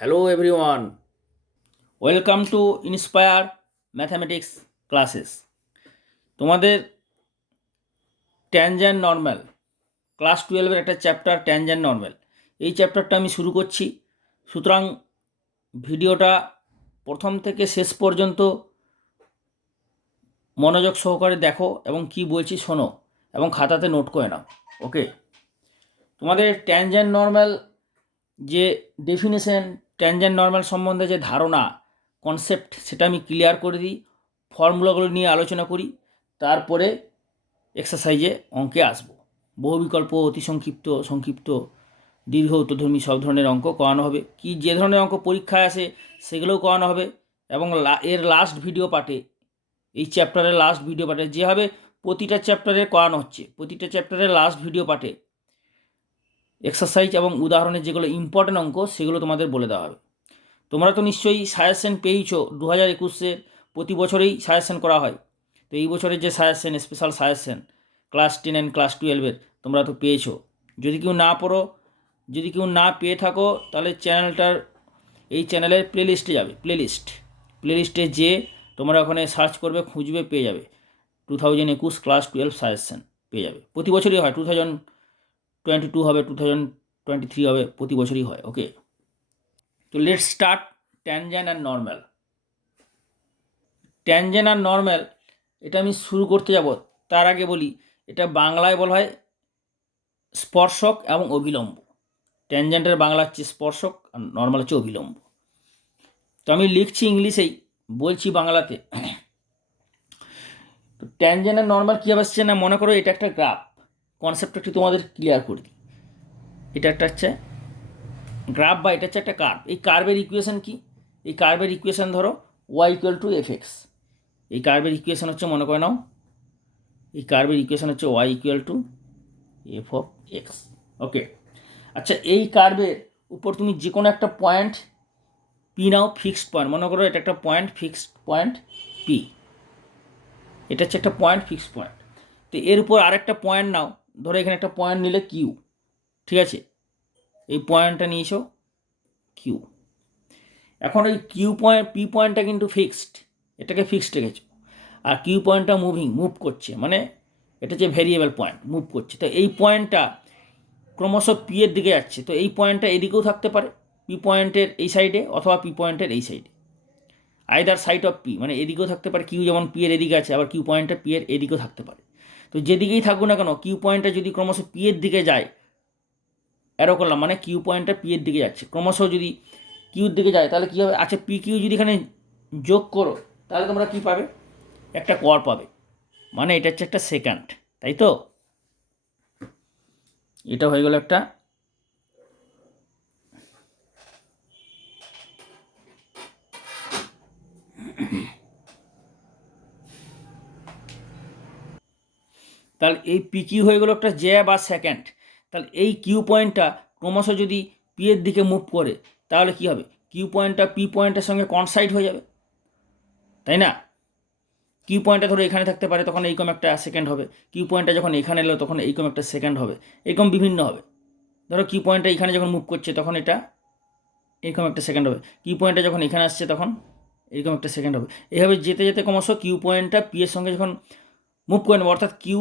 Hello everyone, welcome to Inspire Mathematics classes. তোমাদের tangent normal class 12-এর একটা chapter tangent normal, এই চ্যাপ্টারটা আমি শুরু করছি। সুতরাং ভিডিওটা প্রথম থেকে শেষ পর্যন্ত মনোযোগ সহকারে দেখো এবং কি বলছি শোনো এবং খাতাতে নোট করে নাও। ওকে, তোমাদের ট্যানজেন্ট নর্মাল যে ডেফিনেশন, ট্যানজেন্ট নর্মাল সম্বন্ধে যে ধারণা, কনসেপ্ট, সেটা আমি ক্লিয়ার করে দিই, ফর্মুলাগুলো নিয়ে আলোচনা করি, তারপরে এক্সারসাইজে অঙ্কে আসবো। বহু বিকল্প, অতি সংক্ষিপ্ত, সংক্ষিপ্ত, দীর্ঘ, উত্তরধর্মী সব ধরনের অঙ্ক করানো হবে। কি যে ধরনের অঙ্ক পরীক্ষায় আসে সেগুলোও করানো হবে। এবং এর লাস্ট ভিডিও পার্টে, এই চ্যাপ্টারের লাস্ট ভিডিও পার্টে যেভাবে প্রতিটা চ্যাপ্টারে করানো হচ্ছে, প্রতিটা চ্যাপ্টারের লাস্ট ভিডিও পার্টে এক্সারসাইজ এবং উদাহরণের যেগুলো ইম্পর্টেন্ট অঙ্ক সেগুলো তোমাদের বলে দেওয়া হবে। তোমরা তো নিশ্চয়ই সাজেশন পেয়েছো, 2021-এর প্রতি বছরেই সাজেশন করা হয়। তো এই বছরের যে suggestion, special suggestion class 10 and class 12-এর তোমরা তো পেয়েছো। যদি কেউ না পড়ো, যদি কেউ না পেয়ে থাকো, তাহলে এই চ্যানেলের প্লেলিস্টে যাবে। প্লেলিস্টে যে তোমরা ওখানে সার্চ করবে, খুঁজবে, পেয়ে যাবে 2021 ক্লাস 12 সাজেশন পেয়ে যাবে। প্রতি বছরই হয়, 2022 হবে, 2023 হবে, প্রতি বছরই হয়। ওকে, তো let's start tangent and normal. Tangent আর নর্মাল এটা আমি শুরু করতে যাব, তার আগে বলি এটা বাংলায় বলা হয় স্পর্শক এবং অভিলম্ব। ট্যানজেন্টের বাংলা হচ্ছে স্পর্শক আর নর্মাল হচ্ছে অভিলম্ব। তো আমি লিখছি ইংলিশেই, বলছি বাংলাতে। তো ট্যানজেন্ট আর নর্মাল কী আসছে না, মনে করো এটা একটা গ্রাফ। কনসেপ্টটা একটু তোমাদের ক্লিয়ার করে দিই। এটা একটা হচ্ছে গ্রাফ বা এটা হচ্ছে একটা কার্ভ। এই কার্ভের ইকুয়েশন কি? এই কার্ভের ইকুয়েশন ধরো y equal to f x. এই কার্ভের ইকুয়েশন হচ্ছে, মনে করে নাও, এই কার্ভের ইকুয়েশন হচ্ছে Y equal to F of X. Okay, আচ্ছা, এই কার্ভের উপর তুমি যে কোনো একটা পয়েন্ট পি নাও, ফিক্সড পয়েন্ট। মনে করো এটা একটা পয়েন্ট, ফিক্সড পয়েন্ট পি। এটা হচ্ছে একটা পয়েন্ট, ফিক্সড পয়েন্ট। তো এর উপর আরেকটা পয়েন্ট নাও, ধরো এখানে একটা পয়েন্ট নিলে কিউ। ঠিক আছে, এই পয়েন্টটা নিয়েছো কিউ। এখন এই কিউ পয়েন্ট, পি পয়েন্টটা কিন্তু ফিক্সড, এটাকে ফিক্সড রেখেছো। আর কিউ পয়েন্টটা মুভ করছে, মানে এটা যে ভেরিয়েবল পয়েন্ট, মুভ করছে। তো এই পয়েন্টটা ক্রমশ পি এর দিকে যাচ্ছে। তো এই পয়েন্টটা এদিকেও থাকতে পারে, পি পয়েন্টের এই সাইডে, অথবা পি পয়েন্টের এই সাইডে, আইদার সাইড অফ পি, মানে এদিকেও থাকতে পারে। কিউ যেমন পি এর এদিকে আছে, আবার কিউ পয়েন্টটা পি এর এদিকেও থাকতে পারে। তো যেদিকেই থাকুক না কেন, কিউ পয়েন্টটা যদি ক্রমশ পি এর দিকে যায়, অ্যারো করলাম, মানে কিউ পয়েন্টটা পি এর দিকে যাচ্ছে, ক্রমশ যদি কিউর দিকে যায়, তাহলে কী হবে? আচ্ছা, পি কিউ যদি এখানে যোগ করো, তাহলে তোমরা কী পাবে? একটা কর পাবে, মানে এটা হচ্ছে একটা সেকেন্ড, তাই তো? এটা হয়ে গেল একটা তাহলে এই পি কিউ হয়ে গেলো একটা জে বা সেকেন্ড। তাহলে এই কিউ পয়েন্টটা ক্রমশ যদি পি এর দিকে মুভ করে, তাহলে কি হবে? কিউ পয়েন্টটা পি পয়েন্টের সঙ্গে কনসাইড হয়ে যাবে, তাই না? কিউ পয়েন্টটা ধরো এখানে থাকতে পারে, তখন এইরকম একটা সেকেন্ড হবে। কিউ পয়েন্টটা যখন এখানে এলো, তখন এইরকম একটা সেকেন্ড হবে। এরকম বিভিন্ন হবে। ধরো কিউ পয়েন্টটা এখানে যখন মুভ করছে, তখন এটা এরকম একটা সেকেন্ড হবে। কিউ পয়েন্টটা যখন এখানে আসছে, তখন এরকম একটা সেকেন্ড হবে। এইভাবে যেতে যেতে ক্রমশ কিউ পয়েন্টটা পি এর সঙ্গে যখন মুভ করে নেবো, অর্থাৎ কিউ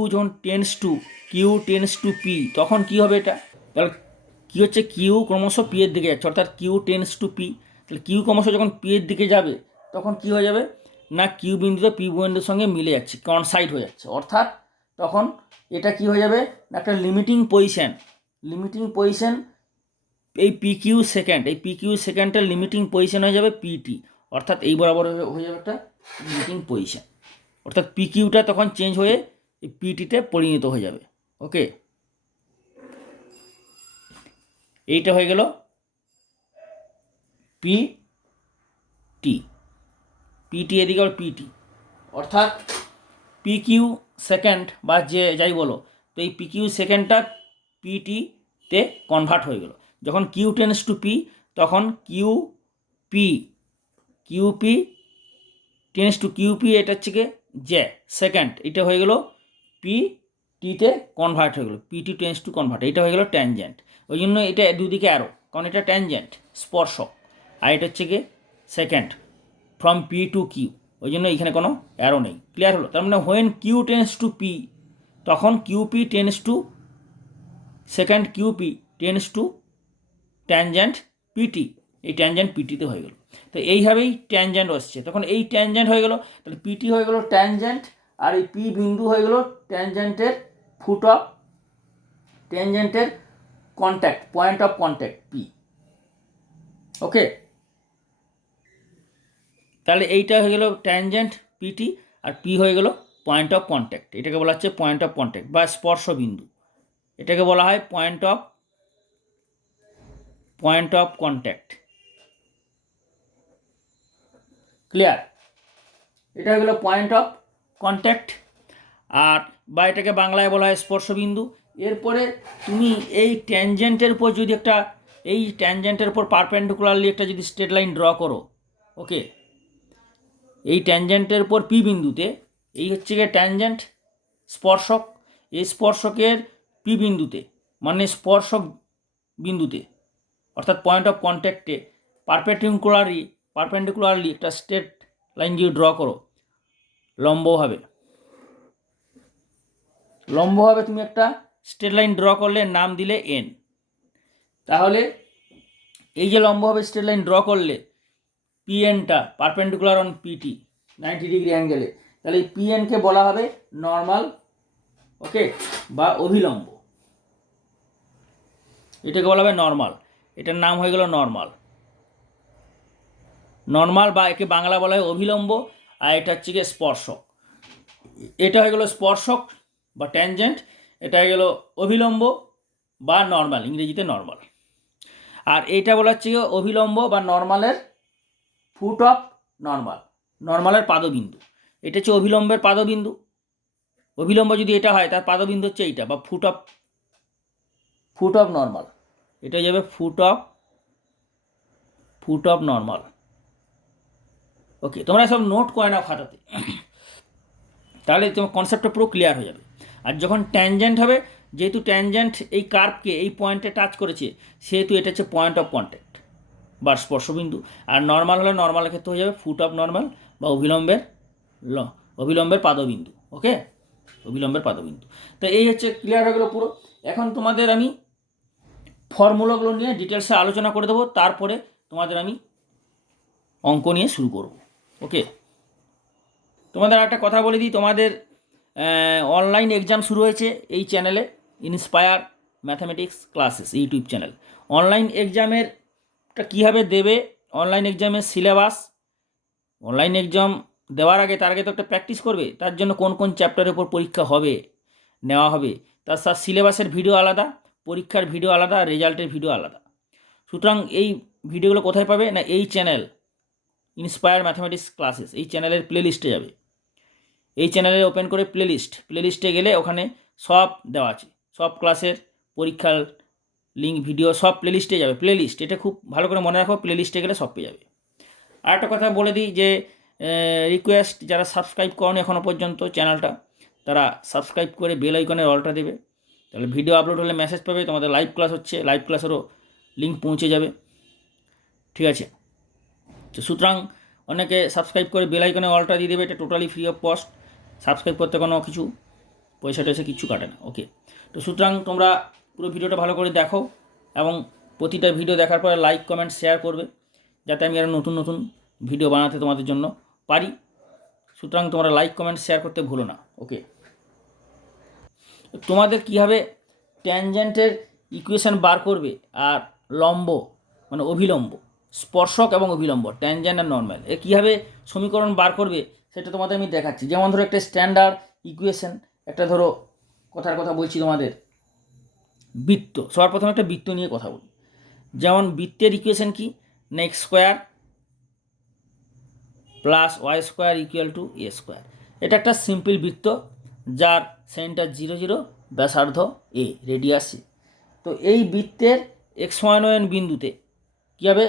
টেন্স টু পি, তখন কী হবে এটা? তাহলে কী হচ্ছে? কিউ ক্রমশ পি এর দিকে যাচ্ছে, অর্থাৎ কিউ টেন্স টু পি। তাহলে কিউ ক্রমশ যখন পি এর দিকে যাবে, তখন কী হয়ে যাবে না, কিউ বিন্দুতে পি বিন্দুর সঙ্গে মিলে যাচ্ছে, কনসাইড হয়ে যাচ্ছে। অর্থাৎ তখন এটা কি হয়ে যাবে না, একটা লিমিটিং পজিশন। এই পি কিউ সেকেন্ডের লিমিটিং পজিশন হয়ে যাবে পিটি, অর্থাৎ এই বরাবর হয়ে যাবে একটা লিমিটিং পজিশন। অর্থাৎ পি কিউটা তখন চেঞ্জ হয়ে পিটিতে পরিণত হয়ে যাবে। ওকে, এইটা হয়ে গেল পিটি। এদিকে আবার পিটি, অর্থাৎ পি কিউ সেকেন্ড বা যে যাই বলো, তো এই পি কিউ সেকেন্ডটা পিটিতে কনভার্ট হয়ে গেল। যখন কিউ টেন্স টু পি, তখন কিউপি টেন্স টু কিউপি, এটা হচ্ছে গিয়ে জে সেকেন্ড, এটা হয়ে গেল পি টিতে কনভার্ট হয়ে গেলো, পিটি টেন্স টু কনভার্ট, এটা হয়ে গেলো ট্যানজেন্ট। ওই জন্য এটা দুদিকে অ্যারো, কারণ এটা ট্যানজেন্ট, স্পর্শক। আর এটা হচ্ছে গিয়ে secant from P to Q, ওই জন্য এখানে কোনো অ্যারো নেই। ক্লিয়ার হলো? তার মানে when Q tends to P, তখন QP tends to secant QP tends to tangent PT, এই ট্যানজেন্ট পিটিতে হয়ে গেল। তো এইভাবেই ট্যানজেন্ট আসছে, তখন এই ট্যানজেন্ট হয়ে গেল, তাহলে পিটি হয়ে গেল ট্যানজেন্ট, আর এই পি বিন্দু হয়ে গেল ট্যানজেন্টের ফুট অফ ট্যানজেন্টের contact, point of contact P. Okay, তাহলে এইটা হয়ে গেল ট্যানজেন্ট পিটি, আর পি হয়ে গেল পয়েন্ট অফ কন্ট্যাক্ট। এটাকে বলা হচ্ছে পয়েন্ট অফ কন্ট্যাক্ট বা স্পর্শ বিন্দু, এটাকে বলা হয় পয়েন্ট অফ কন্ট্যাক্ট। ক্লিয়ার? এটা হয়ে গেল পয়েন্ট অফ কন্ট্যাক্ট, আর বা এটাকে বাংলায় বলা হয় স্পর্শবিন্দু। এরপরে তুমি এই ট্যানজেন্টের উপর যদি একটা, এই ট্যানজেন্টের উপর পারপেন্ডিকুলারলি একটা যদি স্ট্রেট লাইন ড্র করো, ওকে, এই ট্যানজেন্টের উপর পি বিন্দুতে, এই হচ্ছে গিয়ে ট্যানজেন্ট স্পর্শক, এই স্পর্শকের পি বিন্দুতে মানে স্পর্শক বিন্দুতে অর্থাৎ পয়েন্ট অফ কন্ট্যাক্টে পারপেন্ডিকুলারলি একটা স্ট্রেট লাইন যদি ড্র করো লম্বভাবে তুমি একটা স্ট্রেট লাইন ড্র করলে, নাম দিলে এন। তাহলে এই যে লম্বভাবে স্ট্রেট লাইন ড্র করলে পিএনটা পারপেন্ডিকুলার অন পিটি 90 ডিগ্রি অ্যাঙ্গেলে, তাহলে এই পিএনকে বলা হবে নর্মাল, ওকে, বা অভিলম্ব। এটাকে বলা হবে নর্মাল, এটার নাম হয়ে গেল নর্মাল, বা একে বাংলা বলা হয় অভিলম্ব, আর এটা হচ্ছে গিয়ে স্পর্শক। এটা হয়ে গেল স্পর্শক বা ট্যানজেন্ট, এটা হয়ে গেল অভিলম্ব বা নর্মাল, ইংরেজিতে নর্মাল। আর এইটা বলা হচ্ছে গিয়ে অভিলম্ব বা নর্মালের ফুট অফ নর্মালের পাদবিন্দু। এটা হচ্ছে অভিলম্বের পাদবিন্দু। অভিলম্ব যদি এটা হয় তার পাদবিন্দু হচ্ছে এইটা, বা ফুট অফ নর্মাল। এটা হয়ে যাবে ফুট অফ নর্মাল। ওকে, তোমরা সব নোট করে নাও খাতাতে, তাহলে তোমার কনসেপ্টটা পুরো ক্লিয়ার হয়ে যাবে। আর যখন ট্যানজেন্ট হবে, যেহেতু ট্যানজেন্ট এই কার্ভকে এই পয়েন্টে টাচ করেছে, সেহেতু এটা হচ্ছে পয়েন্ট অফ কন্ট্যাক্ট বা স্পর্শবিন্দু। আর নর্মাল হলে নর্মালের ক্ষেত্রে হয়ে যাবে ফুট অফ নর্মাল বা অভিলম্বের পাদবিন্দু। ওকে, অভিলম্বের পাদবিন্দু। তো এই হচ্ছে ক্লিয়ার হয়ে গেল পুরো। এখন তোমাদের আমি ফর্মুলাগুলো নিয়ে ডিটেলসে আলোচনা করে দেবো, তারপরে তোমাদের আমি অঙ্ক নিয়ে শুরু করব। ওকে, তোমাদের একটা কথা বলে দিই, তোমাদের অনলাইন এক্সাম শুরু হয়েছে এই চ্যানেলে, inspire mathematics classes YouTube channel. Online এক্সামেরটা কীভাবে দেবে, অনলাইন এক্সামের সিলেবাস, অনলাইন এক্সাম দেওয়ার আগে তার আগে তো একটা প্র্যাকটিস করবে, তার জন্য কোন কোন চ্যাপ্টারের উপর পরীক্ষা নেওয়া হবে, তার সিলেবাসের ভিডিও আলাদা, পরীক্ষার ভিডিও আলাদা, রেজাল্টের ভিডিও আলাদা। সুতরাং এই ভিডিওগুলো কোথায় পাবে না, এই চ্যানেল ইন্সপায়ার ম্যাথামেটিক্স ক্লাসেস, এই চ্যানেলের প্লেলিস্টে যাবে। এই চ্যানেলে ওপেন করে প্লেলিস্টে গেলে ওখানে সব দেওয়া আছে, সব ক্লাসের পরীক্ষার লিঙ্ক, ভিডিও সব প্লেলিস্টে যাবে। প্লেলিস্ট, এটা খুব ভালো করে মনে রাখো, প্লেলিস্টে গেলে সব পেয়ে যাবে। আর একটা কথা বলে দিই যে রিকোয়েস্ট, যারা সাবস্ক্রাইব করনি এখনও পর্যন্ত চ্যানেলটা, তারা সাবস্ক্রাইব করে বেল আইকনের অলটা দেবে, তাহলে ভিডিও আপলোড হলে মেসেজ পাবে, তোমাদের লাইভ ক্লাস হচ্ছে, লাইভ ক্লাসেরও লিঙ্ক পৌঁছে যাবে। ঠিক আছে, তো সুতরাং অনেকে সাবস্ক্রাইব করে বেল আইকনে অলটা দিয়ে দেবে, এটা totally free of cost, subscribe করতে কোনো কিছু পয়সা টয়সা কিচ্ছু কাটে না। ওকে, তো সুতরাং তোমরা পুরো ভিডিওটা ভালো করে দেখো, এবং প্রতিটা ভিডিও দেখার পরে লাইক কমেন্ট শেয়ার করবে, যাতে আমি আরও নতুন নতুন ভিডিও বানাতে তোমাদের জন্য পারি। সুতরাং তোমরা লাইক কমেন্ট শেয়ার করতে ভুলো না। ওকে, তোমাদের কীভাবে ট্যানজেন্টের ইকুয়েশন বার করবে, আর লম্ব মানে অভিলম্ব, স্পর্শক এবং অভিলম্ব, ট্যানজেন্ট আর নর্মাল, এ কীভাবে সমীকরণ বার করবে সেটা তোমাদের আমি দেখাচ্ছি। যেমন ধরো একটা স্ট্যান্ডার্ড ইকুয়েশন, একটা ধরো কথার কথা বলছি তোমাদের, বৃত্ত, সবার প্রথমে একটা বৃত্ত নিয়ে কথা বলি। যেমন বৃত্তের ইকুয়েশন কি, না x square plus Y square equal to A square. এটা একটা সিম্পল বৃত্ত, যার সেন্টার 0 0, ব্যাসার্ধ এ, রেডিয়াস এ। তো এই বৃত্তের x1 বিন্দুতে কীভাবে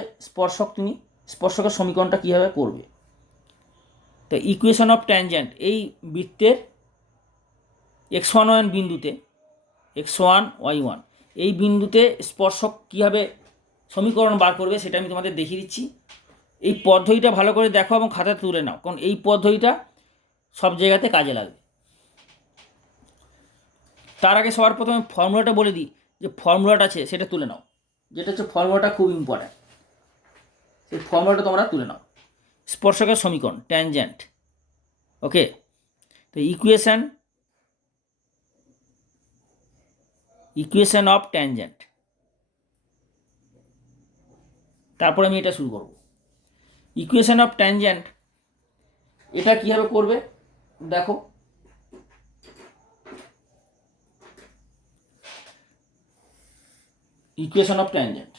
স্পর্শকের সমীকরণটা কীভাবে করবে, তো ইকুয়েশন অফ ট্যানজেন্ট, এই বৃত্তের x1 বিন্দুতে, x1 y1 এই বিন্দুতে স্পর্শক কীভাবে সমীকরণ বার করবে সেটা আমি তোমাদের দেখিয়ে দিচ্ছি। এই পদ্ধতিটা ভালো করে দেখো এবং খাতায় তুলে নাও, কারণ এই পদ্ধতিটা সব জায়গাতে কাজে লাগবে। তার আগে সবার প্রথমে ফর্মুলাটা বলে দিই, যে ফর্মুলাটা আছে সেটা তুলে নাও, যেটা হচ্ছে ফর্মুলাটা খুব ইম্পর্ট্যান্ট, সেই ফর্মুলাটা তোমরা তুলে নাও। স্পর্শকের সমীকরণ, ট্যানজেন্ট, ওকে। তো ইকুয়েশন অফ ট্যানজেন্ট, তারপরে আমি এটা শুরু করব। ইকুয়েশন অফ ট্যানজেন্ট এটা কীভাবে করবে দেখো। Equation of tangent,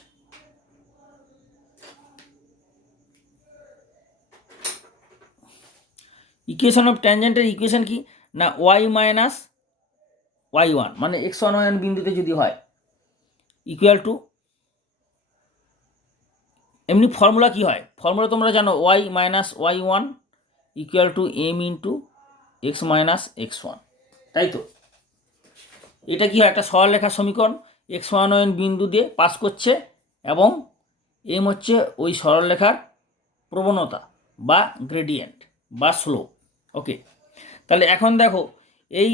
equation of ট্যানজেন্টের ইকুয়েশন কি না, ওয়াই মাইনাস ওয়াই ওয়ান মানে এক্স ওয়ান ওয়ান বিন্দুতে যদি হয় ইকুয়াল টু, এমনি ফর্মুলা কি হয়, ফর্মুলা তোমরা জানো, y minus Y one equal to m into x minus x one, তাই তো। এটা কি হয়, একটা সরলরেখার সমীকরণ, এক্স ওয়ান ওয়ান বিন্দু দিয়ে পাস করছে এবং এম হচ্ছে ওই সরলরেখার প্রবণতা বা গ্রেডিয়েন্ট বা স্লোপ, ওকে। তাহলে এখন দেখো এই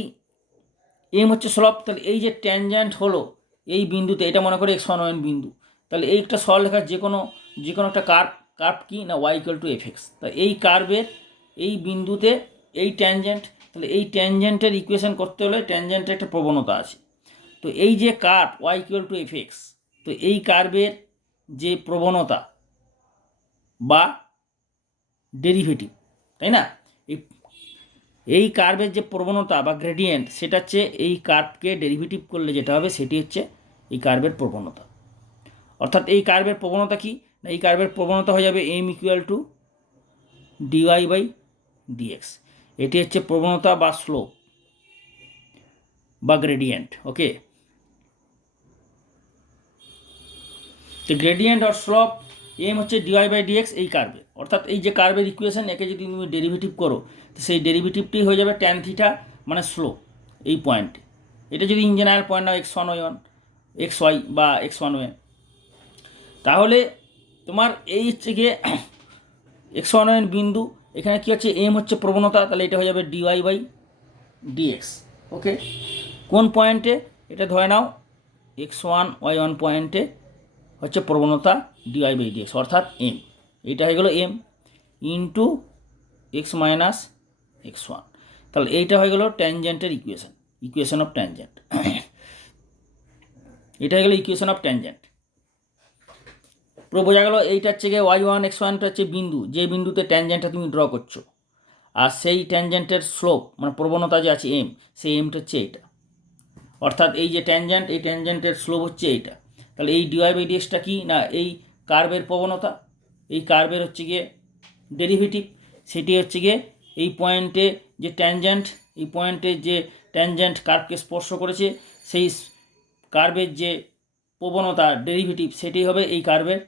এম হচ্ছে স্লোপ, তাহলে এই যে ট্যানজেন্ট হলো এই বিন্দুতে, এটা মনে করে এক্স ওয়ান ওয়ান বিন্দু, তাহলে এই একটা সরলরেখার যে কোনো একটা কার্ভ কি না y equal to f x, তা এই কার্ভের এই বিন্দুতে এই ট্যানজেন্ট, তাহলে এই ট্যানজেন্টের ইকুয়েশন করতে হলে ট্যানজেন্টের একটা প্রবণতা আছে, তো এই যে curve y equal to f x, তো এই কার্ভের যে প্রবণতা বা ডেরিভেটিভ, তাই না, এই কার্ভের যে প্রবণতা বা গ্রেডিয়েন্ট, সেটা হচ্ছে এই কার্ভকে ডেরিভেটিভ করলে যেটা হবে সেটি হচ্ছে এই কার্ভের প্রবণতা। অর্থাৎ এই কার্ভের প্রবণতা কি না, এই কার্ভের প্রবণতা হয়ে যাবে m equal to dy by dx, এটি হচ্ছে প্রবণতা বা স্লোপ বা গ্রেডিয়েন্ট, ওকে। তো গ্রেডিয়েন্ট আর স্লোপ এম হচ্ছে ডিওয়াই বাই ডিএক্স এই কার্ভে, অর্থাৎ এই যে কার্ভের ইকুয়েশন, একে যদি তুমি ডেরিভেটিভ করো তো সেই ডেরিভেটিভটি হয়ে যাবে ট্যান থিটা মানে স্লোপ এই পয়েন্টে। এটা যদি ইন জেনারেল পয়েন্ট নাও x one y one, x y বা এক্স ওয়ান ওয়াই, তাহলে তোমার এই হচ্ছে গিয়ে এক্স ওয়ান ওয়ান বিন্দু, এখানে কী হচ্ছে এম হচ্ছে প্রবণতা, তাহলে এটা হয়ে যাবে ডিওয়াই বাই ডিএক্স, ওকে। কোন পয়েন্টে, এটা ধরে নাও এক্স ওয়ান ওয়াই ওয়ান পয়েন্টে হচ্ছে প্রবণতা ডিওয়াই বাই ডিএক্স, অর্থাৎ এম, এইটা হয়ে গেল m into x minus x one, তাহলে এইটা হয়ে গেল ট্যানজেন্টের ইকুয়েশন অফ ট্যানজেন্ট। এটা হয়ে গেল ইকুয়েশন অফ ট্যানজেন্ট। পুরো বোঝা গেল, এইটা হচ্ছে গিয়ে ওয়াই ওয়ান এক্স ওয়ানটা হচ্ছে বিন্দু, যে বিন্দুতে ট্যানজেন্টটা তুমি ড্র করছো, আর সেই ট্যানজেন্টের স্লোপ মানে প্রবণতা যে আছে এম, সেই এমটা হচ্ছে এইটা, অর্থাৎ এই যে ট্যানজেন্ট, এই ট্যানজেন্টের স্লোপ হচ্ছে এইটা, তাহলে এই ডিওয়াই বাই ডিএক্সটা কি না এই কার্ভের প্রবণতা, এই কার্ভের হচ্ছে গিয়ে ডেরিভেটিভ, সেটি হচ্ছে গিয়ে এই পয়েন্টে যে ট্যানজেন্ট, এই পয়েন্টে যে ট্যানজেন্ট কার্ভকে স্পর্শ করেছে সেই কার্ভের যে প্রবণতা ডেরিভেটিভ, সেটি হবে এই কার্ভের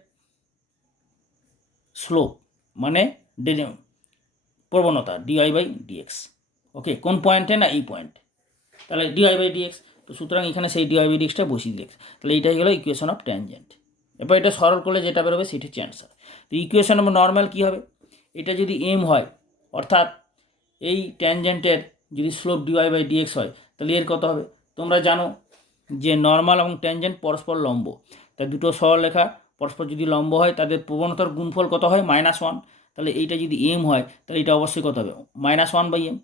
স্লোপ মানে প্রবণতা ডিওয়াই বাই ডিএক্স, ওকে। কোন পয়েন্টে না এই পয়েন্টে, তাহলে ডিওয়াই বাই ডিএক্স, তো সুতরাং এখানে সেই ডিওয়াই বাই ডিএক্সটা বসিয়ে দিলে, তাহলে এইটাই হলো ইকুয়েশন অফ ট্যানজেন্ট। এরপর এটা সরল করলে যেটা বেরোবে সেটা হচ্ছে অ্যান্সার। তো ইকুয়েশন অফ নর্মাল কী হবে, এটা যদি এম হয়, অর্থাৎ এই ট্যানজেন্টের যদি স্লোপ ডিওয়াই বাই ডিএক্স হয়, তাহলে এর কত হবে, তোমরা জানো যে নর্মাল এবং ট্যানজেন্ট পরস্পর লম্ব, তাই দুটো সরলরেখা পরস্পর যদি লম্ব হয় তাদের প্রবণতার গুণফল কত হয় -1, তাহলে এইটা যদি এম হয় তাহলে এটা অবশ্যই কত হবে -1/m,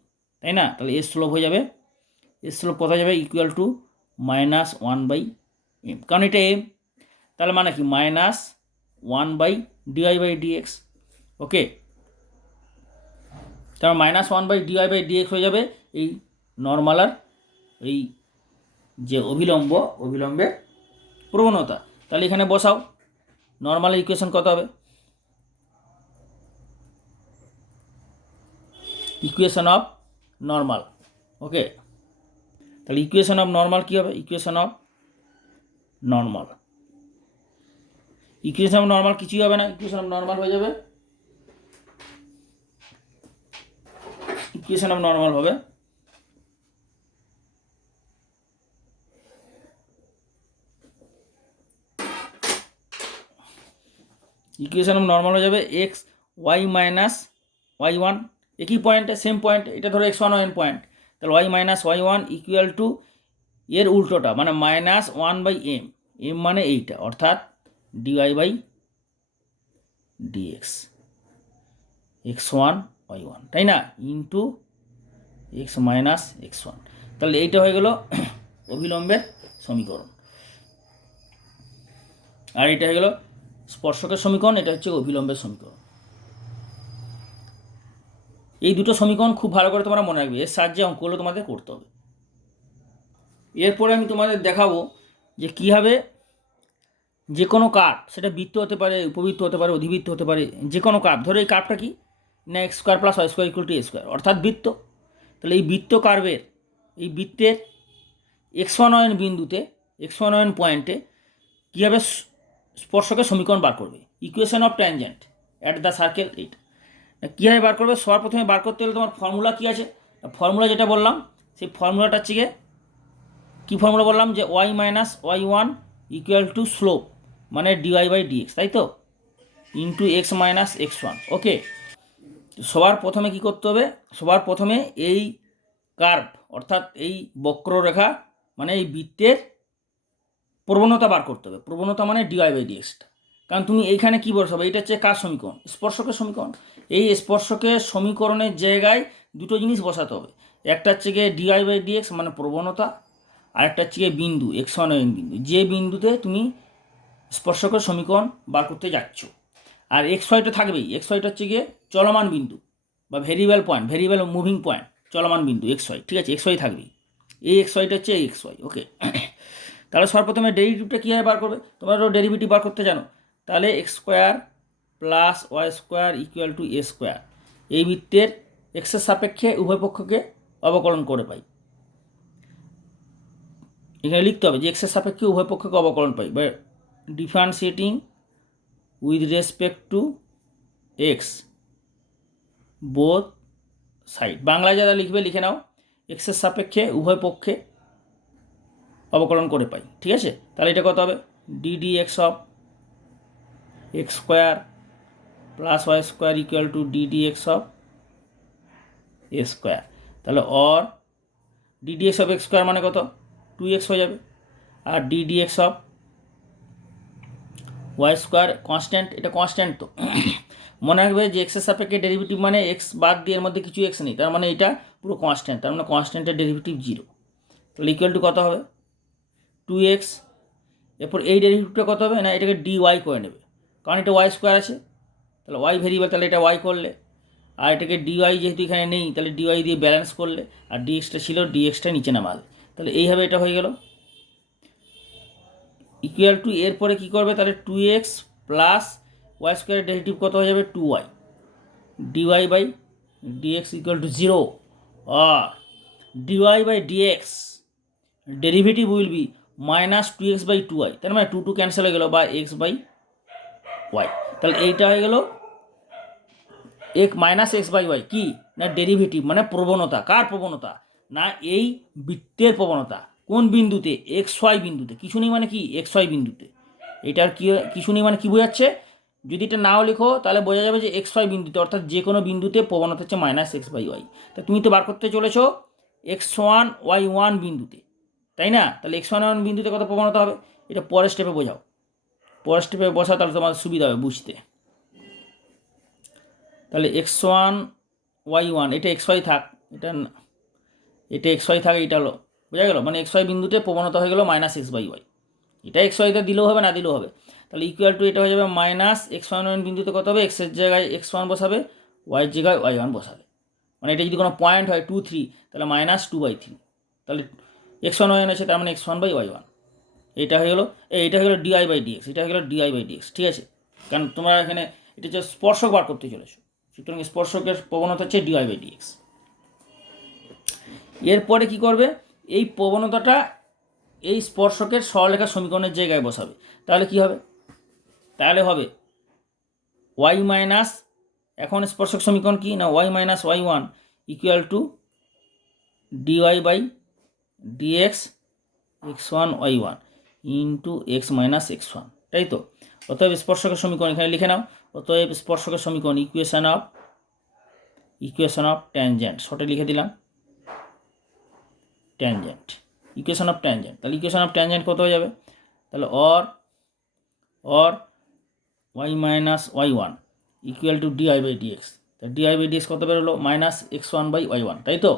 তাই না। তাহলে এর স্লোপ হয়ে যাবে, এর স্লোপ কত যাবে ইকুয়াল টু -1/m, কারণ এটা এম, তাহলে মানে কি -1/dy/dx, ওকে। তাহলে -1/dy/dx হয়ে যাবে এই নর্মাল আর এই যে অভিলম্বের প্রবণতা। তাহলে এখানে বসাও, নর্মালের ইকুয়েশন কত হবে, ইকুয়েশন অফ নর্মাল, ওকে। তাহলে ইকুয়েশন অফ নর্মাল কী হবে, ইকুয়েশন অফ নর্মাল কিছুই হবে না, ইকুয়েশন অফ নর্মাল হয়ে যাবে, ইকুয়েশন অফ নর্মাল হবে ইকুয়েশন অফ নর্মাল হয়ে যাবে x y minus Y one, একই পয়েন্টে সেম পয়েন্ট, এটা ধরো এক্স ওয়ান ওয়ান পয়েন্ট, তাহলে y minus Y one equal to এর উল্টোটা মানে minus one by m, m মানে এইটা অর্থাৎ dy by dx x one y one, তাই না, into x minus x one. তাহলে এইটা হয়ে গেল অভিলম্বের সমীকরণ, আর এটা হয়ে গেল স্পর্শকের সমীকরণ, এটা হচ্ছে অভিলম্বের সমীকরণ। এই দুটো সমীকরণ খুব ভালো করে তোমরা মনে রাখবে, এর সাহায্যে অঙ্কগুলো তোমাদের করতে হবে। এরপরে আমি তোমাদের দেখাবো যে কীভাবে যে কোনো কার্ভ, সেটা বৃত্ত হতে পারে, উপবৃত্ত হতে পারে, অধিবৃত্ত হতে পারে, যে কোনো কার্ভ, ধরো এই কার্ভটা কি না x square plus Y square equal to A square অর্থাৎ বৃত্ত। তাহলে এই বৃত্ত কার্ভের এই বৃত্তের এক্স ওয়ান ওয়ান বিন্দুতে, এক্স ওয়ান ওয়ান পয়েন্টে কীভাবে স্পর্শকের সমীকরণ বার করবে, equation of tangent at the circle, এইটা কীভাবে বার করবে। সবার প্রথমে বার করতে গেলে তোমার ফর্মুলা কী আছে, ফর্মুলা যেটা বললাম সেই ফর্মুলাটা হচ্ছে গিয়ে কী ফর্মুলা বললাম যে Y minus Y one equal to slope মানে ডিওয়াই বাই ডিএক্স, তাই তো, into x minus x one. Okay, সবার প্রথমে কী করতে হবে, সবার প্রথমে এই কার্ভ অর্থাৎ এই বক্ররেখা মানে এই বৃত্তের প্রবণতা বার করতে হবে। প্রবণতা মানে ডিওয়াই বাই ডিএক্সটা, কারণ তুমি এইখানে কী বসাবে, এটা হচ্ছে কার সমীকরণ, স্পর্শকের সমীকরণ। এই স্পর্শকের সমীকরণের জায়গায় দুটো জিনিস বসাতে হবে, একটা হচ্ছে গিয়ে ডিওয়াই বাই ডিএক্স মানে প্রবণতা, আর একটা হচ্ছে গিয়ে বিন্দু এক্স ওয়ান ওয়ান বিন্দু, যে বিন্দুতে তুমি স্পর্শকের সমীকরণ বার করতে যাচ্ছ। আর এক্স ওয়াইটা থাকবেই, এক্স ওয়াইটা হচ্ছে গিয়ে চলমান বিন্দু বা variable point, variable moving point, চলমান বিন্দু এক্স ওয়াই, ঠিক আছে, এক্স ওয়াই থাকবেই, এই এক্স ওয়াইটা হচ্ছে এই এক্স ওয়াই। ওকে, তাহলে সর্বপ্রথমে ডেরিভেটিভটা কীভাবে বার করবে, তোমরা তো ডেরিভেটিভ বার করতে জানো, তাহলে x square plus Y square equal to A square, এই বৃত্তের এক্সের সাপেক্ষে উভয় পক্ষকে অবকলন করে পাই। এখানে লিখতে হবে যে এক্সের সাপেক্ষে উভয় পক্ষকে অবকলন পাই বা differentiating with respect to x both side. বাংলায় যারা লিখবে লিখে নাও, এক্সের সাপেক্ষে উভয় পক্ষে অবকলন করে পাই, ঠিক আছে। তাহলে এটা কত হবে, d d X of X square plus Y square equal to d d X of A square. তাহলে or d d X of X square মানে কত, 2x হয়ে যাবে, আর d d X of Y square constant, এটা কনস্ট্যান্ট তো মনে রাখবে যে এক্সের সাপেক্ষে ডেরিভেটিভ মানে এক্স বাদ দিয়ে এর মধ্যে কিছু এক্স নেই, তার মানে এটা পুরো কনস্ট্যান্ট, তার মানে কনস্ট্যান্টের ডেরিভেটিভ 0। তাহলে ইকুয়াল টু কত হবে 2x, এরপর এই ডেরিভেটিভটা কত হবে না এটাকে dy করে নেবে, কারণ এটা ওয়াই স্কোয়ার আছে, তাহলে ওয়াই ভেরিয়েবল, তাহলে এটা y করলে, আর এটাকে dy যেহেতু এখানে নেই তাহলে dy দিয়ে ব্যালেন্স করলে, আর dxটা ছিল dxটা নিচে নামালে, তাহলে এইভাবে এটা হয়ে গেল ইকুয়াল টু, এরপরে কী করবে তাহলে 2x প্লাস ওয়াই স্কোয়ারের ডেরিভেটিভ কত হয়ে যাবে 2y, dy by dx equal to 0, আর dy by dx derivative will be minus 2x by 2y, তার মানে 2 2 ক্যান্সেল হয়ে গেল বা x বাই ওয়াই। তাহলে এইটা হয়ে গেল এক মাইনাস এক্স বাই ওয়াই, কী না ডেরিভেটিভ মানে প্রবণতা, কার প্রবণতা না এই বৃত্তের প্রবণতা, কোন বিন্দুতে, এক্স ওয়াই বিন্দুতে, কিছু নেই মানে কি এক্স ওয়াই বিন্দুতে, এটার কি কিছু নেই মানে কী বোঝাচ্ছে, যদি এটা নাও লেখো তাহলে বোঝা যাবে যে এক্স ওয়াই বিন্দুতে, অর্থাৎ যে কোনো বিন্দুতে প্রবণতা হচ্ছে মাইনাস এক্স বাই ওয়াই। তা তুমি তো বার করতে চলেছ এক্স ওয়ান ওয়াই ওয়ান বিন্দুতে, তাই না, তাহলে এক্স ওয়ান ওয়ান বিন্দুতে কত প্রবণতা হবে, এটা পরের স্টেপে বোঝাও, পরের স্টেপে বসাও তাহলে তোমার সুবিধা হবে বুঝতে। তাহলে এক্স ওয়ান ওয়াই ওয়ান, এটা এক্স ওয়াই থাক, এটা এক্স ওয়াই থাকে, এটা হলো বোঝা গেল, মানে এক্স ওয়াই বিন্দুতে প্রবণতা হয়ে গেল মাইনাস এক্স বাই ওয়াই, এটা এক্স ওয়াইতে দিলেও হবে না দিলেও হবে। তাহলে ইকুয়াল টু এটা হয়ে যাবে মাইনাস এক্স ওয়ান ওয়ান বিন্দুতে কত হবে, এক্সের জায়গায় এক্স ওয়ান বসাবে, ওয়াইয়ের জায়গায় ওয়াই ওয়ান বসাবে, মানে এটা যদি কোনো পয়েন্ট হয় 2 3 তাহলে মাইনাস 2/3, তাহলে এক্স ওয়ান ওয়াই ওয়ান আছে তার মানে x one by y one, এটা হয়ে গেলো, এটা হয়ে গেলো ডিআই বাই ডিএক্স, এটা হয়ে গেলো ডিআই বাই ডিএক্স, ঠিক আছে, কারণ তোমরা এখানে এটা হচ্ছে স্পর্শক বার করতে চলেছো, সুতরাং স্পর্শকের প্রবণতা হচ্ছে ডিআই বাই ডিএক্স। এরপরে কি করবে, এই প্রবণতাটা এই স্পর্শকের সরলরেখার সমীকরণের জায়গায় বসাবে, তাহলে কি হবে, তাহলে হবে ওয়াই মাইনাস, এখন স্পর্শক সমীকরণ কি না Y minus Y one equal to dy by dx x one y one into x minus x one, তাই তো? অতএব স্পর্শকের সমীকরণ এখানে লিখে নাও। অতএব স্পর্শকের সমীকরণ ইকুয়েশন অফ ট্যানজেন্ট, শর্টে লিখে দিলাম ট্যানজেন্ট, ইকুয়েশন অফ ট্যানজেন্ট। তাহলে ইকুয়েশন অফ ট্যানজেন্ট কত হয়ে যাবে? তাহলে or y minus y1 equal to dy by dx. তা ডিআই বাই ডিএক্স কত বেরোলো? মাইনাস x1 বাই y1, তাই তো?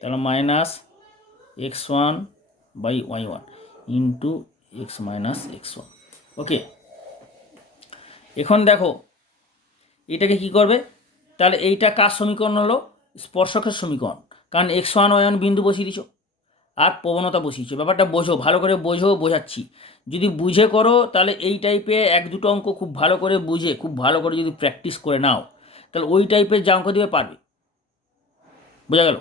তাহলে minus x1 by y1 into x minus x1। Okay, এখন দেখো এটাকে কি করবে? তাহলে এইটা কার সমীকরণ হলো? স্পর্শকের সমীকরণ, কারণ x1 y1 বিন্দু বসিয়ে দিছো আর প্রবণতা বসিয়েছো। ব্যাপারটা বোঝো, ভালো করে বোঝো, বোঝাচ্ছি। যদি বুঝে করো তাহলে এই টাইপের এক দুটো অঙ্ক খুব ভালো করে বুঝে, খুব ভালো করে যদি প্র্যাকটিস করে নাও, তাহলে ওই টাইপের যা অঙ্ক দিবে পারবে। বোঝা গেল?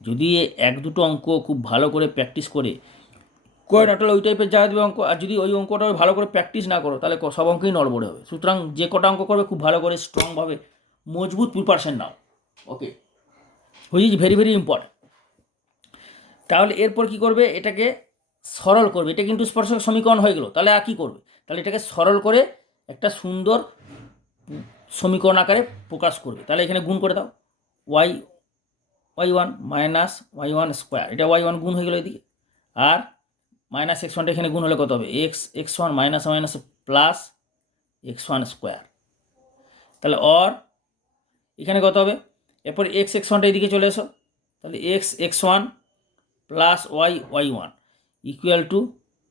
যদি এক দুটো অঙ্ক খুব ভালো করে প্র্যাকটিস করে না, তাহলে ওই টাইপের যা দেবে অঙ্ক। আর যদি ওই অঙ্কটা ভালো করে প্র্যাকটিস না করো তাহলে সব অঙ্কই নড়বড়ে হবে। সুতরাং যে কটা অঙ্ক করবে খুব ভালো করে স্ট্রংভাবে মজবুত preparation now. Okay, which is very very important. তাহলে এরপর কি করবে? এটাকে সরল করবে। এটা কিন্তু স্পর্শক সমীকরণ হয়ে গেল। তাহলে আর কী করবে? তাহলে এটাকে সরল করে একটা সুন্দর সমীকরণ আকারে প্রকাশ করবে। তাহলে এখানে গুণ করে দাও, y1 মাইনাস y1 স্কোয়ার, এটা y1 গুণ হয়ে গেল এদিকে, আর মাইনাস x1টা এখানে গুণ হলে কত হবে? x1 minus minus plus x1 square. তাহলে অর এখানে কত হবে? এরপর x1টা এদিকে চলে এসো, তাহলে x1 plus y1 equal two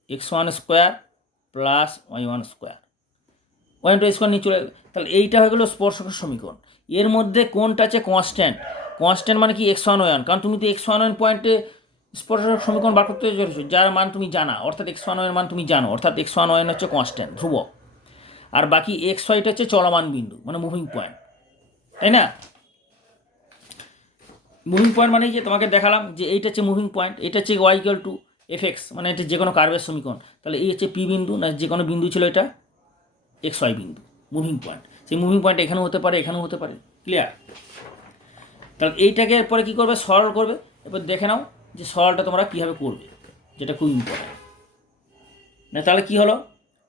x1 square plus y1 square, y1 নিয়ে চলে গেল। তাহলে এইটা হয়ে গেলো স্পর্শকের সমীকরণ। এর মধ্যে কোনটা আছে কনস্ট্যান্ট? কনস্ট্যান্ট মানে কি? x1 y1, কারণ তুমি তো x1 y1 পয়েন্টে স্পর্শক সমীকরণ বার করতে চলেছো, যার মান তুমি জানা, অর্থাৎ x1 y1 মান তুমি জানো, অর্থাৎ x1 y1 হচ্ছে কনস্ট্যান্ট, ধ্রুবক। আর বাকি x1 হচ্ছে চলমান বিন্দু, মানে মুভিং পয়েন্ট, তাই না? মুভিং পয়েন্ট মানে যে তোমাকে দেখালাম যে এইটা হচ্ছে মুভিং পয়েন্ট, এটা হচ্ছে y ইকুয়াল টু fx, মানে এটা যে কোনো কার্ভের সমীকরণ। তাহলে এই হচ্ছে পি বিন্দু, না যে কোনো বিন্দু ছিল এটা xy বিন্দু, মুভিং পয়েন্ট। সেই মুভিং পয়েন্ট এখানেও হতে পারে, এখানেও হতে পারে। ক্লিয়ার? তাহলে এইটাকে এরপরে কী করবে? সরল করবে। এরপর দেখে নাও যে সরলটা তোমরা কীভাবে করবে, যেটা খুব ইম্পর্টেন্ট। না তাহলে কী হলো?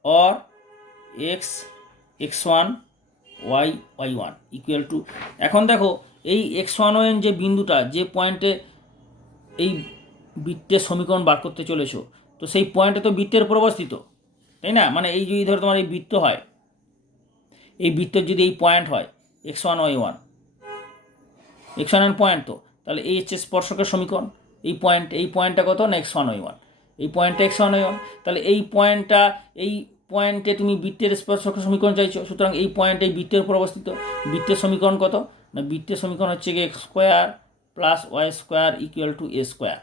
Or x1 y1 equal two, এখন দেখো এই x1 y1 যে বিন্দুটা, যে পয়েন্টে এই বৃত্তের সমীকরণ বার করতে চলেছো, তো সেই পয়েন্টে তো বৃত্তের উপর অবস্থিত, তাই না? মানে এই যদি ধরো তোমার এই বৃত্ত হয়, এই বৃত্তের যদি এই পয়েন্ট হয় x1 y1, x1 পয়েন্ট, তো তাহলে এই হচ্ছে স্পর্শকের সমীকরণ। এই পয়েন্টটা কত? না x1 y1, এই পয়েন্টটা x1 y1। তাহলে এই পয়েন্টে তুমি বৃত্তের স্পর্শকের সমীকরণ চাইছো, সুতরাং এই পয়েন্ট এই বৃত্তের উপর অবস্থিত। বৃত্তের সমীকরণ কত? না বৃত্তের সমীকরণ হচ্ছে কি x square plus Y square equal to A square.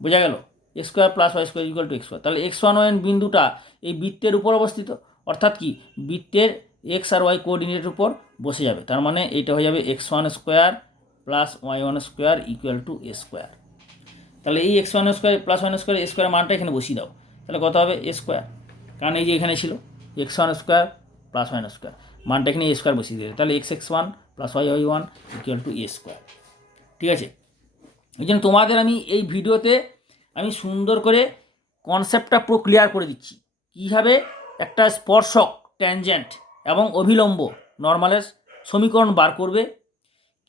বোঝা গেল? A square plus Y square equal to X square. তাহলে x1 y1 বিন্দুটা এই বৃত্তের উপর অবস্থিত, অর্থাৎ কি বৃত্তের এক্স আর ওয়াই কোঅর্ডিনেটের উপর বসে যাবে। তার মানে এইটা হয়ে যাবে x1 square plus y1 square equal to A square. তাহলে এই x1 square plus y1 square, A square মানটা এখানে বসিয়ে দাও। তাহলে কত হবে? এ স্কোয়ার, কারণ এই যে এখানে ছিল x1 square plus y1 square, মানটা এখানে এ স্কোয়ার বসিয়ে দিলে, তাহলে x1 plus y1 equal to A square. ঠিক আছে? এই জন্য তোমাদের আমি এই ভিডিওতে আমি সুন্দর করে কনসেপ্টটা পুরো ক্লিয়ার করে দিচ্ছি, কীভাবে একটা স্পর্শক, ট্যানজেন্ট এবং অভিলম্ব নর্মালের সমীকরণ বার করবে,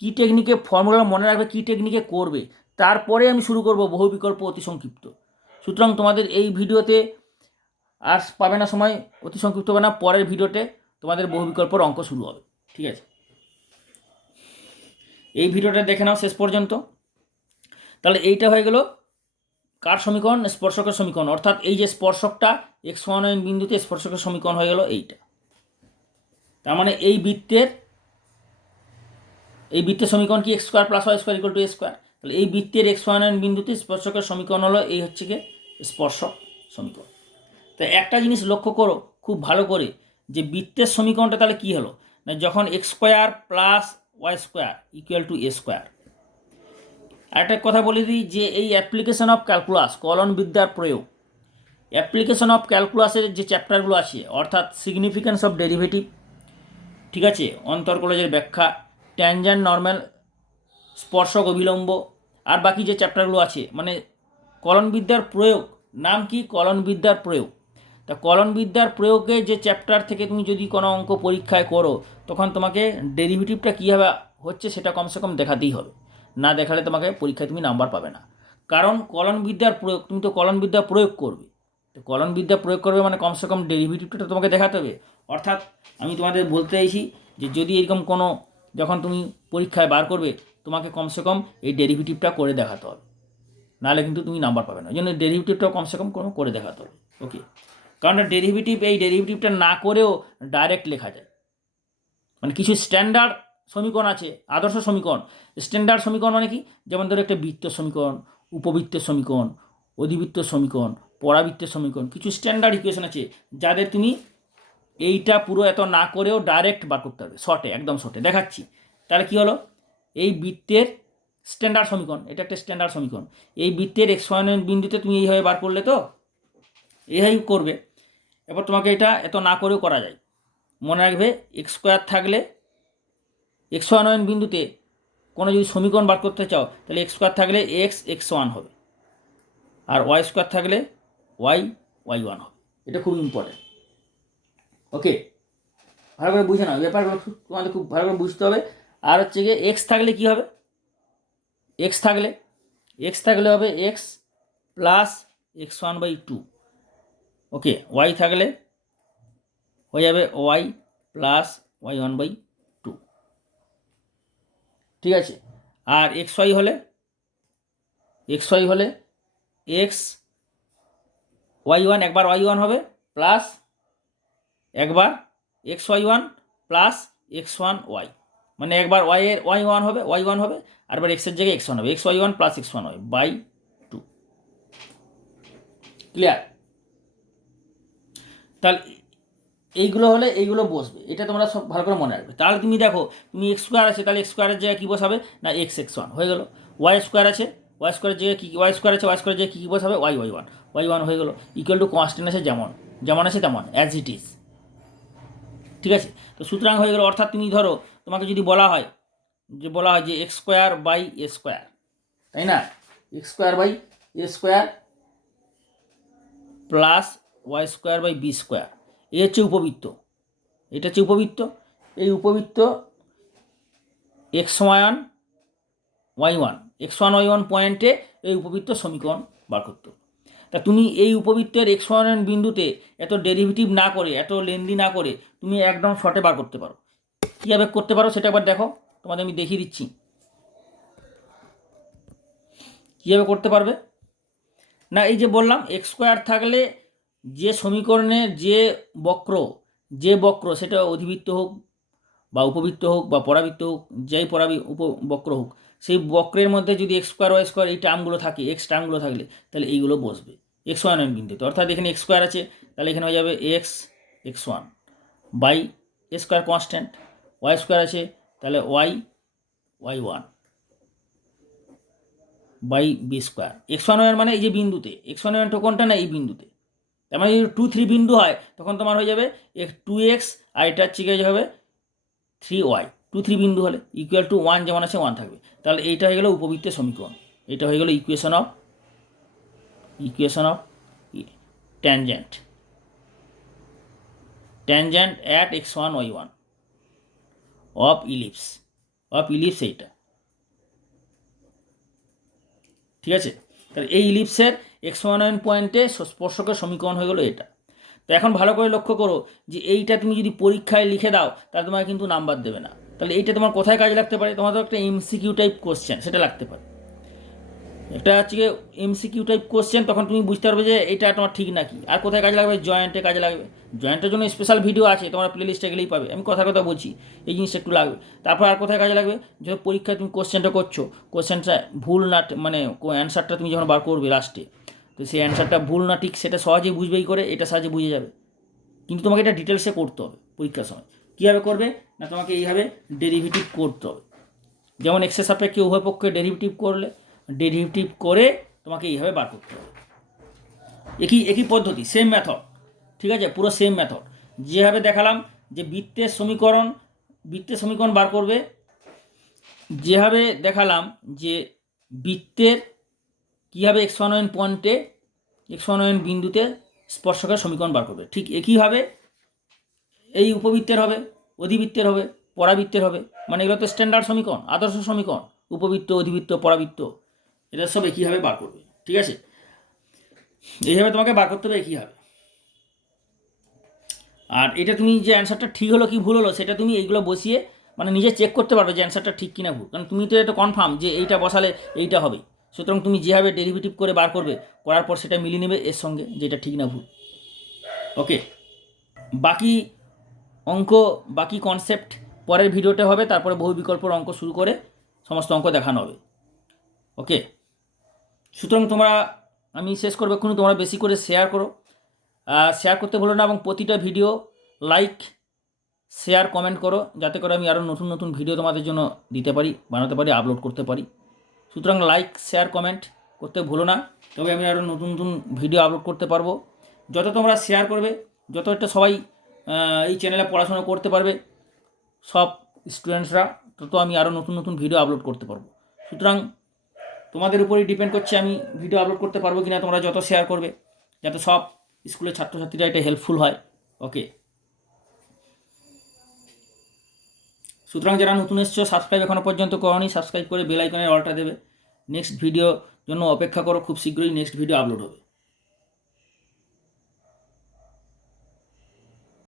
কী টেকনিকে ফর্মুলা মনে রাখবে, কী টেকনিকে করবে, তারপরে আমি শুরু করব বহু বিকল্প অতি সংক্ষিপ্ত। সুতরাং তোমাদের এই ভিডিওতে আর পাবে না সময়, অতি সংক্ষিপ্ত হবে না, পরের ভিডিওতে তোমাদের বহু বিকল্পর অঙ্ক শুরু হবে। ঠিক আছে? এই ভিডিওটা দেখে নাও শেষ পর্যন্ত। তাহলে এইটা হয়ে গেল কার সমীকরণ? স্পর্শকের সমীকরণ, অর্থাৎ এই যে স্পর্শকটা x1 y1 বিন্দুতে স্পর্শকের সমীকরণ হয়ে গেল এইটা। তার মানে এই বৃত্তের সমীকরণ কি? X square plus Y square equal to A square. তাহলে এই বৃত্তের x1 y1 বিন্দুতে স্পর্শকের সমীকরণ হলো এই হচ্ছে কি স্পর্শক সমীকরণ। তো একটা জিনিস লক্ষ্য করো খুব ভালো করে, যে বৃত্তের সমীকরণটা তাহলে কী হলো না, যখন x square plus Y square equal to A square. আরেকটা কথা বলে দিই যে এই অ্যাপ্লিকেশন অফ ক্যালকুলাস, কলন বিদ্যার প্রয়োগ, অ্যাপ্লিকেশন অফ ক্যালকুলাসের যে চ্যাপ্টারগুলো আছে, অর্থাৎ সিগনিফিক্যান্স অফ ডেরিভেটিভ, ঠিক আছে, অন্তর্কলজের ব্যাখ্যা, ট্যানজেন্ট নর্মাল, স্পর্শক অভিলম্ব, আর বাকি যে চ্যাপ্টারগুলো আছে, মানে কলন বিদ্যার প্রয়োগ, নাম কি? কলন বিদ্যার প্রয়োগ। তা কলনবিদ্যার প্রয়োগে যে চ্যাপ্টার থেকে তুমি যদি কোনো অঙ্ক পরীক্ষায় করো, তখন তোমাকে ডেরিভেটিভটা কীভাবে হচ্ছে সেটা কমসে কম দেখাতেই হবে। না দেখালে তোমাকে পরীক্ষায় তুমি নাম্বার পাবে না। কারণ কলনবিদ্যার প্রয়োগ, তুমি তো কলনবিদ্যা প্রয়োগ করবে, তো কলনবিদ্যা প্রয়োগ করবে মানে কমসে কম ডেরিভেটিভটা তোমাকে দেখাতে হবে। অর্থাৎ আমি তোমাদের বলতে চাইছি যে যদি এরকম কোনো যখন তুমি পরীক্ষায় বার করবে, তোমাকে কমসে কম এই ডেরিভেটিভটা করে দেখাতে হবে, নাহলে কিন্তু তুমি নাম্বার পাবে না। ওই জন্য ডেরিভেটিভটাও কমসে কম কোনো করে দেখাতে হবে। ওকে, কারণ এই ডেরিভেটিভটা না করেও ডাইরেক্ট লেখা যায়। মানে কিছু স্ট্যান্ডার্ড সমীকরণ আছে, আদর্শ সমীকরণ। স্ট্যান্ডার্ড সমীকরণ মানে কি, যেমন ধরো একটা বৃত্ত সমীকরণ, উপবৃত্তের সমীকরণ, অধিবৃত্ত সমীকরণ, পরাবৃত্তের সমীকরণ, কিছু স্ট্যান্ডার্ড ইকুয়েশন আছে যাদের তুমি এইটা পুরো এত না করেও ডাইরেক্ট বার করতে হবে, শর্টে, একদম শর্টে দেখাচ্ছি। তাহলে কি হলো, এই বৃত্তের স্ট্যান্ডার্ড সমীকরণ, এটা একটা স্ট্যান্ডার্ড সমীকরণ। এই বৃত্তের x1 বিন্দুতে তুমি এইভাবে বার করলে, তো এইভাবেই করবে। এবার তোমাকে এটা এত না করেও করা যায়। মনে রাখবে এক্স স্কোয়ার থাকলে x1 বিন্দুতে কোনো যদি সমীকরণ বার করতে চাও, তাহলে এক্স স্কোয়ার থাকলে x1 হবে, আর ওয়াই স্কোয়ার থাকলে y1 হবে। এটা খুব ইম্পর্টেন্ট। ওকে, ভালো করে বুঝে নাও ব্যাপারগুলো, তোমাদের খুব ভালো করে বুঝতে হবে। আর হচ্ছে গিয়ে এক্স থাকলে কি হবে, এক্স থাকলে হবে এক্স প্লাস x1/2। ওকে, ওয়াই থাকলে হয়ে যাবে ওয়াই প্লাস y1/2। ঠিক আছে, আর xy হলে এক্স y1 একবার y1 হবে, প্লাস একবার xy1 প্লাস x1y, মানে একবার y এর y1 হবে, আর এবার x এর জায়গায় x1 হবে, xy1 প্লাস x1y/2। ক্লিয়ার? তাহলে এইগুলো হলে এইগুলো বসবে, এটা তোমরা সব ভালো করে মনে রাখবে। তাহলে তুমি দেখো, তুমি এক্স স্কোয়ার আছে, তাহলে এক্স স্কোয়ারের জায়গায় কী বসাবে না x1 হয়ে গেল। ওয়াই স্কোয়ার আছে, ওয়াই স্কোয়ারের জায়গায় কী ওয়াই স্কোয়ারের জায়গায় কী বসাবে y1 হয়ে গেলো। ইকুয়াল টু কনস্ট্যান্ট আছে যেমন আছে তেমন, অ্যাজ ইট ইজ। ঠিক আছে, তো সুতরাং হয়ে গেল। অর্থাৎ তুমি ধরো, তোমাকে যদি বলা হয় যে x square by a square, তাই না, x square by a square plus Y square by b square, এই হচ্ছে উপবৃত্ত, এটা হচ্ছে উপবৃত্ত। এই উপবৃত্ত x1 y1 পয়েন্টে এই উপবৃত্ত সমীকরণ বার করতে। তা তুমি এই উপবৃত্তের x1 বিন্দুতে এত ডেরিভেটিভ না করে, এত লেন্দি না করে, তুমি একদম শর্টে বার করতে পারো। কীভাবে করতে পারো সেটা একবার দেখো, তোমাদের আমি দেখিয়ে দিচ্ছি কীভাবে করতে পারবে। না, এই যে বললাম এক্স স্কোয়ার থাকলে যে সমীকরণের যে বক্র সেটা অধিবৃত্ত হোক বা উপবৃত্ত হোক বা পরাবৃত্ত হোক, যেই উপবক্র হোক, সেই বক্রের মধ্যে যদি এক্স স্কোয়ার ওয়াই স্কোয়ার এই টার্মগুলো থাকে, এক্স টার্মগুলো থাকলে, তাহলে এইগুলো বসবে x1 বিন্দুতে। অর্থাৎ এখানে এক্স স্কোয়ার আছে, তাহলে এখানে হয়ে যাবে x1 by a square constant, y square আছে, তাহলে y1 by b square. x1 মানে এই যে বিন্দুতে, x1 কোনটা না এই বিন্দুতে, তার মানে যদি 2-3 বিন্দু হয়, তখন তোমার হয়ে যাবে 2x, আর এটা হচ্ছে হবে 3y। 2-3 বিন্দু হলে ইকুয়াল টু 1 যেমন আছে 1 থাকবে। তাহলে এইটা হয়ে গেল উপবৃত্তের সমীকরণ, এটা হয়ে গেল equation of tangent at x1 y1 of ellipse এইটা। ঠিক আছে, তাহলে এই ইলিপসের x1 পয়েন্টে স্পর্শকের সমীকরণ হয়ে গেলো এটা। তো এখন ভালো করে লক্ষ্য করো যে এইটা তুমি যদি পরীক্ষায় লিখে দাও, তাহলে তোমাকে কিন্তু নাম্বার দেবে না। তাহলে এইটা তোমার কোথায় কাজে লাগতে পারে, তোমার তো একটা এমসিকিউ টাইপ কোশ্চেন, সেটা লাগতে পারে। একটা হচ্ছে এমসিকিউ টাইপ কোশ্চেন, তখন তুমি বুঝতে পারবে যে এটা তোমার ঠিক নাকি। আর কোথায় কাজে লাগবে, জয়েন্টে কাজে লাগবে। জয়েন্টের জন্য স্পেশাল ভিডিও আছে, তোমার প্লে লিস্টে গেলেই পাবে। আমি কথা বলছি, এই জিনিসটা একটু লাগবে। তারপর আর কোথায় কাজে লাগবে, যখন পরীক্ষায় তুমি কোশ্চেনটা করছো, কোশ্চেনটা ভুল না, মানে অ্যান্সারটা তুমি যখন বার করবে লাস্টে, তো সেই অ্যান্সারটা ভুল না ঠিক সেটা সহজেই বুঝবেই করে, এটা সাহায্যে বুঝে যাবে। কিন্তু তোমাকে এটা ডিটেলসে করতে হবে পরীক্ষার সময়। কীভাবে করবে না, তোমাকে এইভাবে ডেরিভেটিভ করতে হবে। যেমন এক্সের সাপেক্ষে উভয় পক্ষে ডেরিভেটিভ করে তোমাকে এইভাবে বার করতে হবে। একই পদ্ধতি, সেম মেথড। ঠিক আছে, পুরো সেম মেথড। যেভাবে দেখালাম যে বৃত্তের সমীকরণ বার করবে, যেভাবে দেখালাম যে বৃত্তের কীভাবে x1 পয়েন্টে x1 বিন্দুতে স্পর্শকের সমীকরণ বার করবে। ঠিক একইভাবে এই উপবৃত্তের হবে, অধিবৃত্তের হবে, পরাবৃত্তের হবে, মানে এগুলো তো স্ট্যান্ডার্ড সমীকরণ, আদর্শ সমীকরণ। উপবৃত্ত, অধিবৃত্ত, পরাবৃত্ত, এটা সব একইভাবে বার করবে। ঠিক আছে, এইভাবে তোমাকে বার করতে হবে একইভাবে। আর এটা তুমি যে অ্যান্সারটা ঠিক হলো কি ভুল হলো সেটা তুমি এইগুলো বসিয়ে মানে নিজে চেক করতে পারবে যে অ্যান্সারটা ঠিক কিনা ভুল, কারণ তুমি তো এটা কনফার্ম যে এইটা বসালে এইটা হবে। সুতরাং তুমি যেভাবে ডেরিভেটিভ করে বার করবে, করার পর সেটা মিলিয়ে নেবে এর সঙ্গে যে এটা ঠিক না ভুল। ওকে, বাকি অঙ্ক, বাকি কনসেপ্ট পরের ভিডিওতে হবে। তারপরে বহু বিকল্পর অঙ্ক শুরু করে সমস্ত অঙ্ক দেখানো হবে। ওকে, সুতরাং তোমরা, আমি শেষ করবো এক্ষুনি, তোমরা বেশি করে শেয়ার করো, শেয়ার করতে ভুলো না, এবং প্রতিটা ভিডিও লাইক, শেয়ার, কমেন্ট করো, যাতে করে আমি আরও নতুন নতুন ভিডিও তোমাদের জন্য দিতে পারি, বানাতে পারি, আপলোড করতে পারি। সুতরাং লাইক, শেয়ার, কমেন্ট করতে ভুলো না, তবে আমি আরও নতুন নতুন ভিডিও আপলোড করতে পারবো। যত তোমরা শেয়ার করবে, যত একটা সবাই এই চ্যানেলে পড়াশোনা করতে পারবে সব স্টুডেন্টসরা, তত আমি আরও নতুন নতুন ভিডিও আপলোড করতে পারবো। সুতরাং তোমাদের উপরেই ডিপেন্ড করছে আমি ভিডিও আপলোড করতে পারবো কি না, তোমরা যত শেয়ার করবে, যাতে সব স্কুলের ছাত্রছাত্রীরা এটা হেল্পফুল হয়। ওকে, সুতরাং যারা নতুন এসছো, সাবস্ক্রাইব এখনও পর্যন্ত করোনি, সাবস্ক্রাইব করে বেল আইকনের অলটা দেবে। নেক্সট ভিডিও জন্য অপেক্ষা করো, খুব শীঘ্রই নেক্সট ভিডিও আপলোড হবে।